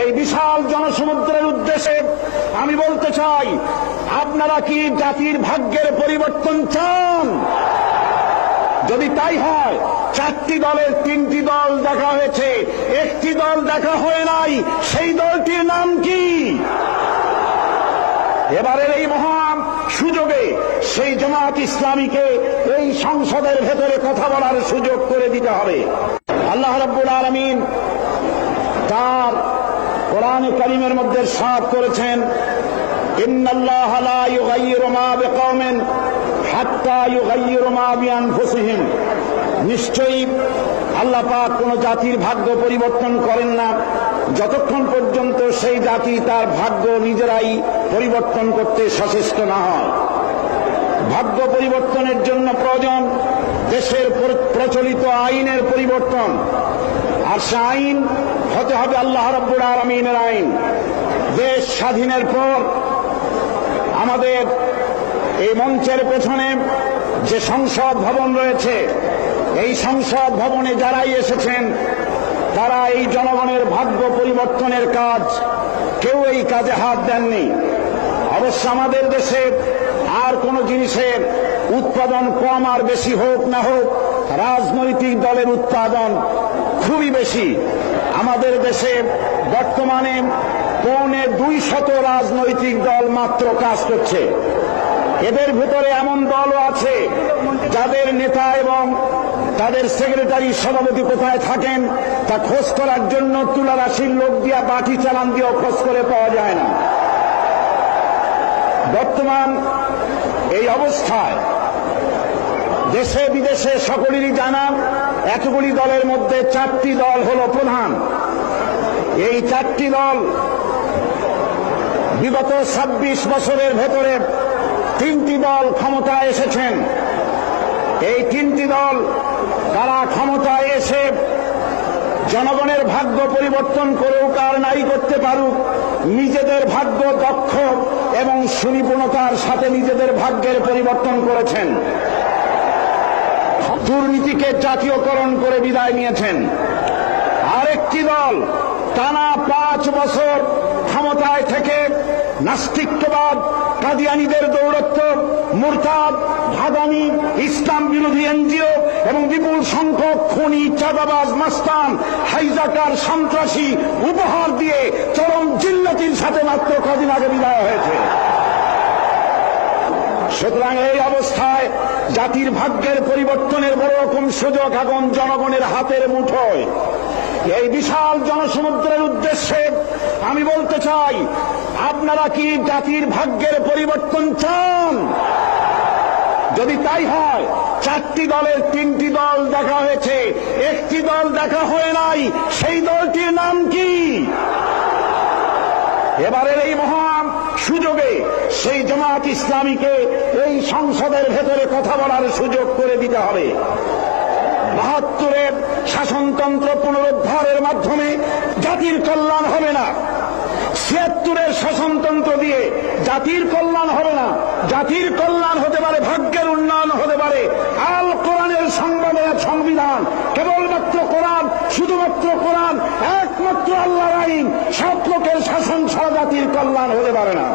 এই বিশাল জনসমুদ্রের উদ্দেশ্যে আমি বলতে চাই, আপনারা কি জাতির ভাগ্যের পরিবর্তন চান? যদি তাই হয়, 4টি দলের 3টি দল দেখা হয়েছে, একটি দল দেখা হয় নাই, সেই দলটির নাম কি? এবারের এই মহান সুযোগে সেই জামাত ইসলামীকে এই সংসদের ভেতরে কথা বলার সুযোগ করে দিতে হবে। আল্লাহ রাব্বুল আলামিন তার কোরআনে কারীমের মধ্যে ইরশাদ করেছেন, ইন্নাল্লাহা লা ইউগাইয়িরু মা বিকওমিন হাত্তা ইউগাইয়িরু মা বিআনফুসিহিম। নিশ্চয়ই আল্লাহ পাক কোন জাতির ভাগ্য পরিবর্তন করেন না যতক্ষণ পর্যন্ত সেই জাতি তার ভাগ্য নিজেরাই পরিবর্তন করতে সচেষ্ট না হয়। ভাগ্য পরিবর্তনের জন্য প্রয়োজন দেশের প্রচলিত আইনের পরিবর্তন, আর সে আইন হতে হবে আল্লাহ রাব্বুল আলামিনের আইন। দেশ স্বাধীনের পর আমাদের এই মঞ্চের পেছনে যে সংসদ ভবন রয়েছে, এই সংসদ ভবনে যারাই এসেছেন তারা এই জনগণের ভাগ্য পরিবর্তনের কাজ, কেউ এই কাজে হাত দেননি। অবশ্য আমাদের দেশে আর কোন জিনিসের উৎপাদন কম আর বেশি হোক না হোক, রাজনৈতিক দলের উৎপাদন খুবই বেশি। আমাদের দেশে বর্তমানে 250 রাজনৈতিক দল মাত্র কাজ করছে। এদের ভিতরে এমন দলও আছে যাদের নেতা এবং তাদের সেক্রেটারি সভাপতি কোথায় থাকেন তা খোঁজ করার জন্য তুলারাশির লোক দিয়া বাটি চালান দিয়েও খোঁজ করে পাওয়া যায় না। বর্তমান এই অবস্থায় দেশে বিদেশে সকলেরই জানা, এতগুলি দলের মধ্যে 4টি দল হল প্রধান। এই 4টি দল বিগত 26 বছরের ভেতরে 3টি দল ক্ষমতায় এসেছেন। এই 3টি দল তারা ক্ষমতায় এসে জনগণের ভাগ্য পরিবর্তন করুক আর নাই করতে পারুক, নিজেদের ভাগ্য দক্ষ এবং সুনিপুণতার সাথে নিজেদের ভাগ্যের পরিবর্তন করেছেন। দুর্নীতিকে জাতীয়করণ করে বিদায় নিয়েছেন। আরেকটি দল টানা 5 বছর ক্ষমতায় থেকে নাস্তিক্যবাদ, কাদিয়ানীদের দৌরত্ব, মুরতাদ, ভাদানি, ইসলাম বিরোধী এনজিও এবং বিপুল সংখ্যক খুনি, চাঁদাবাজ, মাস্তান, হাইজাকার, সন্ত্রাসী উপহার দিয়ে চরম জিল্লাতির সাথে মাত্র কদিন আগে বিদায় হয়েছে। সুতরাং এই অবস্থায় জাতির ভাগ্যের পরিবর্তনের বড় রকম সুযোগ এখন জনগণের হাতের মুঠোয়। এই বিশাল জনসমুদ্রের উদ্দেশ্যে আমি বলতে চাই, আপনারা কি জাতির ভাগ্যের পরিবর্তন চান? যদি তাই হয়, 4টি দলের 3টি দল দেখা হয়েছে, একটি দল দেখা হয় নাই, সেই দলটির নাম কি? এবারের এই মহান সুযোগে সেই জামাত ইসলামীকে এই সংসদের ভেতরে কথা বলার সুযোগ করে দিতে হবে। 72-এর শাসনতন্ত্র পুনরুদ্ধারের মাধ্যমে জাতির কল্যাণ হবে না। 76-এর শাসনতন্ত্র দিয়ে জাতির কল্যাণ হবে না। জাতির কল্যাণ হতে পারে, ভাগ্যের উন্নয়ন হতে পারে আল কোরআনের সংবিধান। কেবলমাত্র কোরআন, শুধুমাত্র কোরআন, একমাত্র আল্লাহর আইন, সব লোকের শাসন ছাড়া জাতির কল্যাণ হতে পারে না।